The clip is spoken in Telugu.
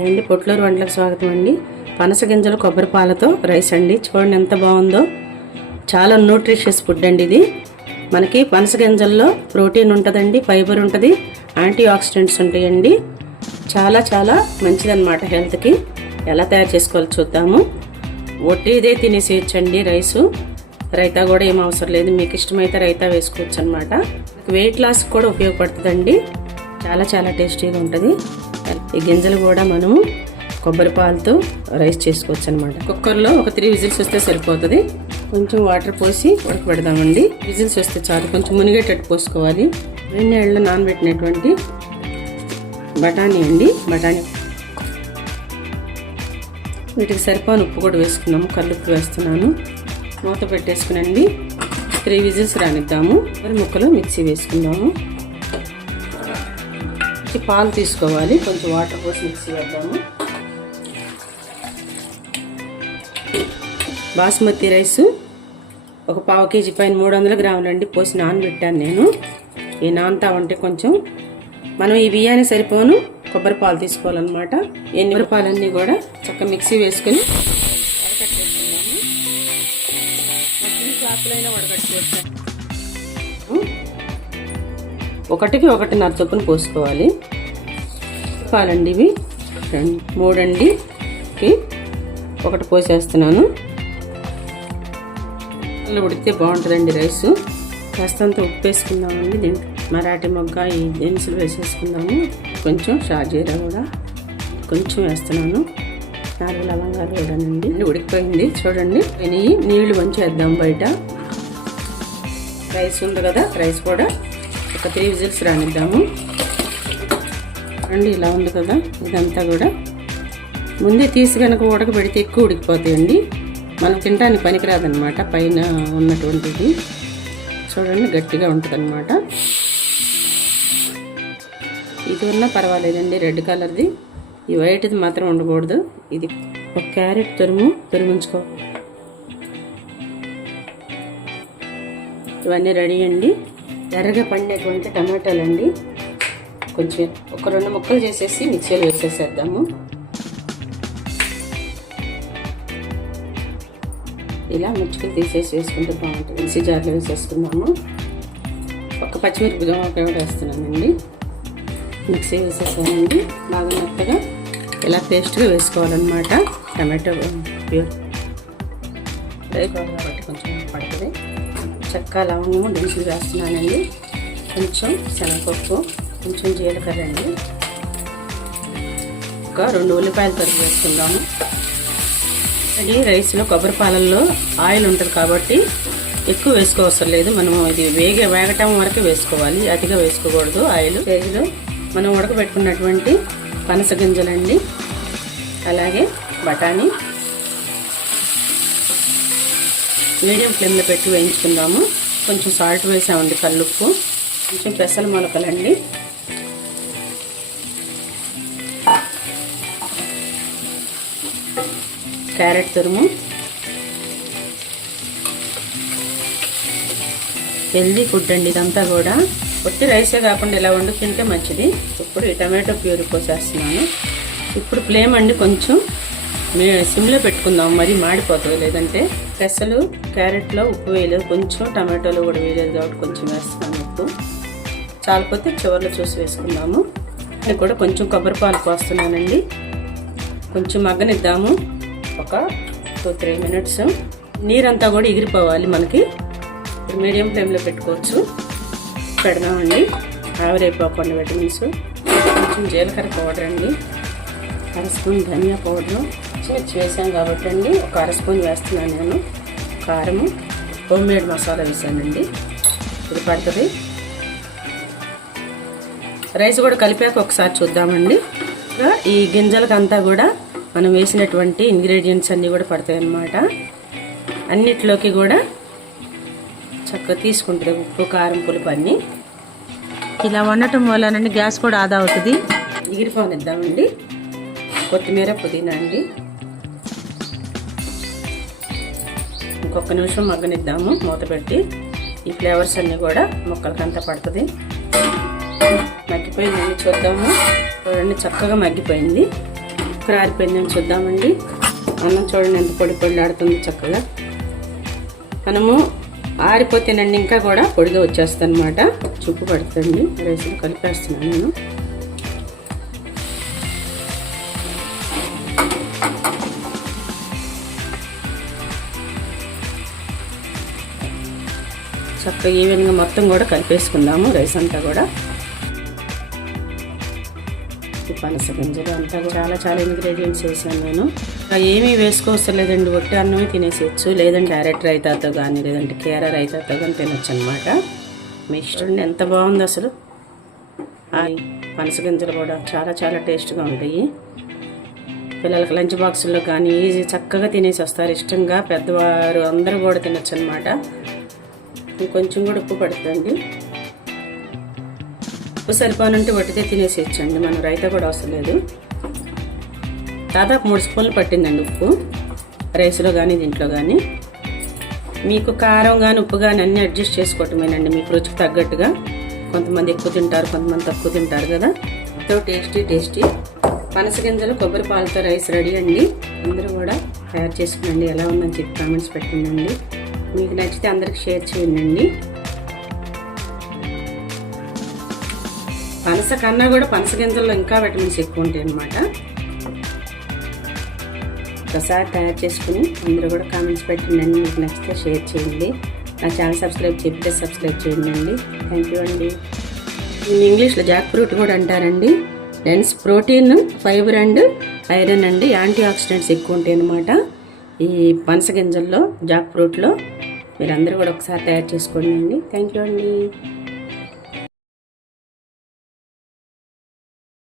అండి పొట్లూరు వంటలకు స్వాగతం అండి. పనస గింజలు కొబ్బరి పాలతో రైస్ అండి. చూడండి ఎంత బాగుందో. చాలా న్యూట్రిషియస్ ఫుడ్ అండి ఇది. మనకి పనస గింజల్లో ప్రోటీన్ ఉంటుందండి, ఫైబర్ ఉంటుంది, యాంటీ ఆక్సిడెంట్స్ ఉంటాయండి. చాలా చాలా మంచిదన్నమాట హెల్త్కి. ఎలా తయారు చేసుకోవాలో చూద్దాము. ఒట్టిదే తినేసేయచ్చండి రైసు. రైతా కూడా ఏం అవసరం లేదు. మీకు ఇష్టమైతే రైతా వేసుకోవచ్చు అనమాట. వెయిట్ లాస్ కూడా ఉపయోగపడుతుందండి. చాలా చాలా టేస్టీగా ఉంటుంది. ఈ గింజలు కూడా మనము కొబ్బరి పాలతో రైస్ చేసుకోవచ్చు అనమాట. కుక్కర్లో ఒక 3 విజిల్స్ వస్తే సరిపోతుంది. కొంచెం వాటర్ పోసి ఉడకబెడదామండి. విజిల్స్ వస్తే చాలు. కొంచెం మునిగేటట్టు పోసుకోవాలి. 2 నీళ్ళలో నానబెట్టినటువంటి బఠానీ అండి. బఠానీ వీటికి సరిపోని ఉప్పు కూడా వేసుకున్నాము. కల్లుప్పు వేస్తున్నాను. మూత పెట్టేసుకునండి 3 విజిల్స్ రానిద్దాము. మరి ముక్కలు మిక్సీ వేసుకుందాము. పాలు తీసుకోవాలి. కొంచెం వాటర్ పోసి మిక్సీ వేద్దాము. బాస్మతి రైస్ ఒక 1/2 కేజీ పైన 300 గ్రాములు అండి. పోసి నానబెట్టాను నేను. ఈ నానతా ఉంటే కొంచెం మనం ఈ బియ్యానికి సరిపోను కొబ్బరి పాలు తీసుకోవాలన్నమాట. ఈ కొబ్బరి పాలన్నీ కూడా చక్కగా మిక్సీ వేసుకొని వడకట్టుకోవచ్చు. 1కి 1.5 చొప్పున పోసుకోవాలి. పాలండి ఇవి 3 అండి. 1 పోసేస్తున్నాను. ఉడికితే బాగుంటుందండి రైసు. కాస్తంత ఉప్పు వేసుకుందామండి. దీంట్లో మరాఠీ మొగ్గ ఈ దినుసులు వేసేసుకుందాము. కొంచెం షాజీరా కూడా కొంచెం వేస్తున్నాను. 4 లవంగాలు వేయడానండి. ఉడికిపోయింది చూడండి. నీళ్లు వంచేద్దాం బయట. రైస్ ఉంది కదా, రైస్ కూడా ఒక 3 విజిల్స్ రానిద్దాము. అండి ఇలా ఉంది కదా. ఇదంతా కూడా ముందే తీసి కనుక ఉడకబెడితే ఎక్కువ ఉడికిపోతాయండి. మనం తినడానికి పనికిరాదనమాట. పైన ఉన్నటువంటిది చూడండి గట్టిగా ఉంటుంది అనమాట. ఇది ఉన్నా పర్వాలేదండి, రెడ్ కలర్ది. ఈ వైట్ది మాత్రం ఉండకూడదు. ఇది ఒక క్యారెట్ తురుముంచుకో. ఇవన్నీ రెడీ అండి. ఎర్రగా పండినటువంటి టమాటాలు అండి. కొంచెం ఒక 2 ముక్కలు చేసేసి మిక్సీలో వేసేసేద్దాము. ఇలా ముచ్చుకులు తీసేసి వేసుకుంటే బాగుంటుంది. మిక్సీ జార్లో వేసేసుకుందాము. ఒక పచ్చిమిరపకాయ కూడా వేస్తున్నానండి. మిక్సీ వేసేసానండి. బాగా మెత్తగా ఇలా పేస్ట్గా వేసుకోవాలన్నమాట. టమాటో ప్యూర్ కాబట్టి కొంచెం పడుతుంది. చెక్క లవంగము దినుసులు వేస్తున్నానండి. కొంచెం శనగపప్పు, కొంచెం జీలకర్ర అండి. ఒక 2 ఉల్లిపాయలు తరుగు వేసుకుందాము. అది రైస్లో కొబ్బరి పాలల్లో ఆయిల్ ఉంటుంది కాబట్టి ఎక్కువ వేసుకోవసరం లేదు. మనం ఇది వేగటం వరకు వేసుకోవాలి. అతిగా వేసుకోకూడదు ఆయిల్. స్టేజ్లో మనం ఉడకబెట్టుకున్నటువంటి పనస గింజలండి, అలాగే బఠానీ మీడియం ఫ్లేమ్లో పెట్టి వేయించుకుందాము. కొంచెం సాల్ట్ వేసామండి, కల్లుప్పు, కొంచెం పెసల మొలకలండి, క్యారెట్ తురుము, హెల్దీ ఫుడ్ అండి ఇదంతా కూడా. ఒట్టి రైసే కాకుండా ఇలా వండుకు తింటే మంచిది. ఇప్పుడు ఈ టమాటో ప్యూరీ పోసేస్తున్నాను. ఇప్పుడు ఫ్లేమ్ అండి కొంచెం సిమ్లో పెట్టుకుందాం. మరి మాడిపోతుంది లేదంటే. పెసలు క్యారెట్లో ఉప్పు వేయలేదు, కొంచెం టమాటోలో కూడా వేయలేదు కాబట్టి కొంచెం వేస్తున్నాను ఉప్పు. చాలిపోతే చివరిలో చూసి వేసుకుందాము. అది కూడా కొంచెం కొబ్బరి పాలు పోస్తున్నానండి. కొంచెం మగ్గనిద్దాము. ఒక 2-3 మినిట్స్. నీరంతా కూడా ఎగిరిపోవాలి మనకి. ఇప్పుడు మీడియం ఫ్లేమ్లో పెట్టుకోవచ్చు. పెడదామండి ఆవిరైపోకుండా విటమిన్స్. కొంచెం జీలకర్ర పౌడర్ అండి, 1 స్పూన్ ధనియా పౌడరు, పచ్చిమిర్చి వేసాం కాబట్టి అండి ఒక 1 స్పూన్ వేస్తున్నాను నేను. కారము, హోమ్ మేడ్ మసాలా వేసానండి. ఇది పడుతుంది. రైస్ కూడా కలిపాక ఒకసారి చూద్దామండి. ఈ గింజలకంతా కూడా మనం వేసినటువంటి ఇంగ్రీడియంట్స్ అన్నీ కూడా పడతాయి అన్నమాట. అన్నిట్లోకి కూడా చక్కగా తీసుకుంటుంది ఉప్పు, కారం, పులుపు అన్నీ. ఇలా వండటం వల్లనండి గ్యాస్ కూడా ఆదా అవుతుంది. ఎగిరిపోనిద్దామండి. కొత్తిమీర, పుదీనా అండి. ఇంకొక నిమిషం మగ్గనిద్దాము మూత పెట్టి. ఈ ఫ్లేవర్స్ అన్నీ కూడా ముక్కలకంతా పడుతుంది. మగ్గిపోయిందండి, చూద్దాము. చూడండి చక్కగా మగ్గిపోయింది. కుక్కర్ ఆరిపోయిందని చూద్దామండి. అన్నం చూడండి ఎంత పొడి పొడిలాడుతుంది చక్కగా. మనము ఆరిపోతేనండి ఇంకా కూడా పొడిగా వచ్చేస్తుంది అనమాట. చుప్పు పడుతుంది. రైస్లో కలిపేస్తున్నాను నేను. చక్కగా ఈవెన్గా మొత్తం కూడా కలిపేసుకుందాము రైస్ అంతా కూడా. పనస గింజలు అంతా చాలా చాలా ఇంగ్రీడియంట్స్ వేసాను నేను. ఏమీ వేసుకోవసం లేదండి, ఒట్టి అన్నమే తినేసేయచ్చు. లేదంటే క్యారెట్ రైతాతో కానీ లేదంటే కీర రైతాతో కానీ తినొచ్చు అనమాట. మీ ఇష్టం. ఎంత బాగుంది అసలు. పనస గింజలు కూడా చాలా చాలా టేస్ట్గా ఉంటాయి. పిల్లలకి లంచ్ బాక్సుల్లో కానీ ఈజీ చక్కగా తినేసి వస్తారు ఇష్టంగా. పెద్దవారు అందరూ కూడా తినొచ్చు అనమాట. కొంచెం కూడా ఉప్పు పడుతుంది. ఉప్పు సరిపోనంటే వట్టితే తినేసేయచ్చండి. మనం రైతా కూడా అవసరం లేదు. దాదాపు 3 స్పూన్లు పట్టిందండి ఉప్పు రైస్లో కానీ దీంట్లో కానీ. మీకు కారం కానీ ఉప్పు కానీ అన్నీ అడ్జస్ట్ చేసుకోవటమేనండి మీకు రుచికి తగ్గట్టుగా. కొంతమంది ఎక్కువ తింటారు, కొంతమంది తక్కువ తింటారు కదా. ఎంతో టేస్టీ పనస గింజలు కొబ్బరి పాలతో రైస్ రెడీ అండి. అందరూ కూడా తయారు చేసుకునండి. ఎలా ఉందని చెప్పి కామెంట్స్ పెట్టండి. మీకు నచ్చితే అందరికి షేర్ చేయండి. పనస కన్నా కూడా పనస గింజల్లో ఇంకా విటమిన్స్ ఎక్కువ ఉంటాయి అన్నమాట. ఒకసారి తయారు చేసుకుని అందరూ కూడా కామెంట్స్ పెట్టండి. మీకు నచ్చితే షేర్ చేయండి. నా ఛానల్ సబ్స్క్రైబ్ చేయండి. థ్యాంక్ యూ అండి. ఇంగ్లీష్లో జాక్ ఫ్రూట్ కూడా అంటారండి. Dense protein, fibre and iron అండి. యాంటీ ఆక్సిడెంట్స్ ఎక్కువ ఉంటాయి అన్నమాట ఈ పనస గింజల్లో, జాక్ ఫ్రూట్లో. మీరందరూ కూడా ఒకసారి తయారు చేసుకోండి. థ్యాంక్ యూ అండి.